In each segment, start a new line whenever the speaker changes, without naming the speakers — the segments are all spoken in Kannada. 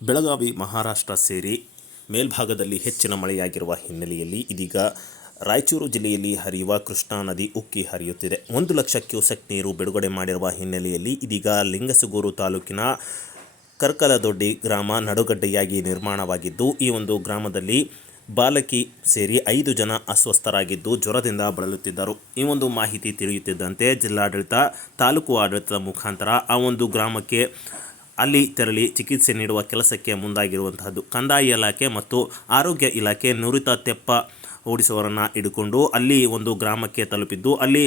ಬೆಳಗಾವಿ, ಮಹಾರಾಷ್ಟ್ರ ಸೇರಿ ಮೇಲ್ಭಾಗದಲ್ಲಿ ಹೆಚ್ಚಿನ ಮಳೆಯಾಗಿರುವ ಹಿನ್ನೆಲೆಯಲ್ಲಿ ಇದೀಗ ರಾಯಚೂರು ಜಿಲ್ಲೆಯಲ್ಲಿ ಹರಿಯುವ ಕೃಷ್ಣಾ ನದಿ ಉಕ್ಕಿ ಹರಿಯುತ್ತಿದೆ. ಒಂದು ಲಕ್ಷ ಕ್ಯೂಸೆಕ್ ನೀರು ಬಿಡುಗಡೆ ಮಾಡಿರುವ ಹಿನ್ನೆಲೆಯಲ್ಲಿ ಇದೀಗ ಲಿಂಗಸಗೂರು ತಾಲೂಕಿನ ಕರ್ಕಲದೊಡ್ಡಿ ಗ್ರಾಮ ನಡುಗಡ್ಡೆಯಾಗಿ ನಿರ್ಮಾಣವಾಗಿದ್ದು, ಈ ಒಂದು ಗ್ರಾಮದಲ್ಲಿ ಬಾಲಕಿ ಸೇರಿ ಐದು ಜನ ಅಸ್ವಸ್ಥರಾಗಿದ್ದು ಜ್ವರದಿಂದ ಬಳಲುತ್ತಿದ್ದರು. ಈ ಒಂದು ಮಾಹಿತಿ ತಿಳಿಯುತ್ತಿದ್ದಂತೆ ಜಿಲ್ಲಾಡಳಿತ, ತಾಲೂಕು ಆಡಳಿತದ ಮುಖಾಂತರ ಆ ಒಂದು ಗ್ರಾಮಕ್ಕೆ ಅಲ್ಲಿ ತೆರಳಿ ಚಿಕಿತ್ಸೆ ನೀಡುವ ಕೆಲಸಕ್ಕೆ ಮುಂದಾಗಿರುವಂತಹದ್ದು. ಕಂದಾಯ ಇಲಾಖೆ ಮತ್ತು ಆರೋಗ್ಯ ಇಲಾಖೆ ನುರಿತ ತೆಪ್ಪ ಓಡಿಸುವವರನ್ನು ಹಿಡಿಕೊಂಡು ಅಲ್ಲಿ ಒಂದು ಗ್ರಾಮಕ್ಕೆ ತಲುಪಿದ್ದು, ಅಲ್ಲಿ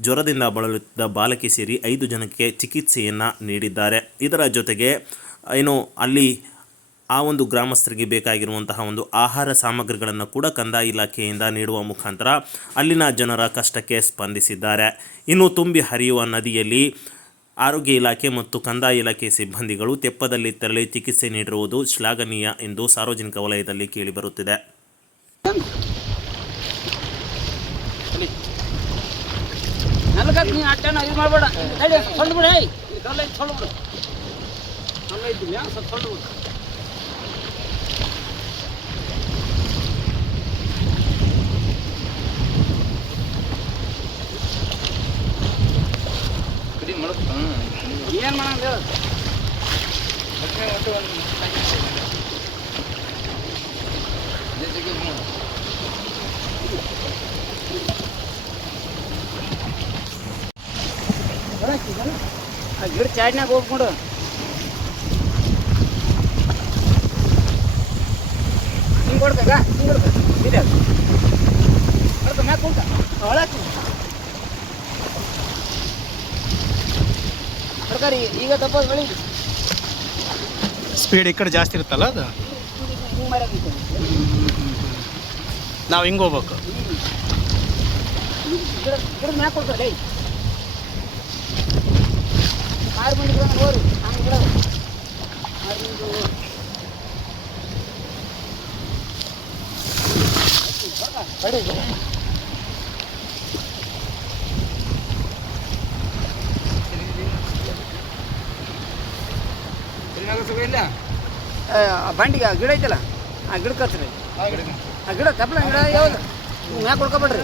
ಜ್ವರದಿಂದ ಬಳಲುತ್ತಿದ್ದ ಬಾಲಕಿ ಸೇರಿ ಐದು ಜನಕ್ಕೆ ಚಿಕಿತ್ಸೆಯನ್ನು ನೀಡಿದ್ದಾರೆ. ಇದರ ಜೊತೆಗೆ, ಏನು, ಅಲ್ಲಿ ಆ ಒಂದು ಗ್ರಾಮಸ್ಥರಿಗೆ ಬೇಕಾಗಿರುವಂತಹ ಒಂದು ಆಹಾರ ಸಾಮಗ್ರಿಗಳನ್ನು ಕೂಡ ಕಂದಾಯ ಇಲಾಖೆಯಿಂದ ನೀಡುವ ಮುಖಾಂತರ ಅಲ್ಲಿನ ಜನರ ಕಷ್ಟಕ್ಕೆ ಸ್ಪಂದಿಸಿದ್ದಾರೆ. ಇನ್ನು ತುಂಬಿ ಹರಿಯುವ ನದಿಯಲ್ಲಿ ಆರೋಗ್ಯ ಇಲಾಖೆ ಮತ್ತು ಕಂದಾಯ ಇಲಾಖೆ ಸಿಬ್ಬಂದಿಗಳು ತೆಪ್ಪದಲ್ಲಿ ತೆರಳಿ ಚಿಕಿತ್ಸೆ ನೀಡಿರುವುದು ಶ್ಲಾಘನೀಯ ಎಂದು ಸಾರ್ವಜನಿಕ ವಲಯದಲ್ಲಿ ಕೇಳಿಬರುತ್ತಿದೆ
ಮಾಡಬೇಡ. ಏನ್ ಹೇಳು ಆ ಗಿಡ ಚಾಡ್ನಾಗ ಹೋಗ್ಬಿಡು. ಹಿಂಗೆ ಕೊಡ್ಬೇಕ ಹಿಂಗೆ ಕೊಡ್ಬೇಕು ಇದೆ ಕೊಡ್ಕ ಮ್ಯಾಕ್ ಕುಂಟ ಒಳಗೆ ತರಕಾರಿ ಈಗ ದಪ್ಪ ಬೆಳಿ
ಸ್ಪೀಡ್ ಈ ಕಡೆ ಜಾಸ್ತಿ ಇರುತ್ತಲ್ಲ ಅದು?
ನಾವು ಹಿಂಗೆ ಹೋಗ್ಬೇಕು.
ನಾವು ಹಿಂಗೆ ಹೋಗ್ಬೇಕು
ಗಿಡ ಗಿಡದ ಮ್ಯಾಗ ಕೊಡ್ತಾರೆ ಏಯ್ ಕಾರ್ ಬಂದಿದ್ರೆ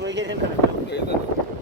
buraya gelin.
Buraya da.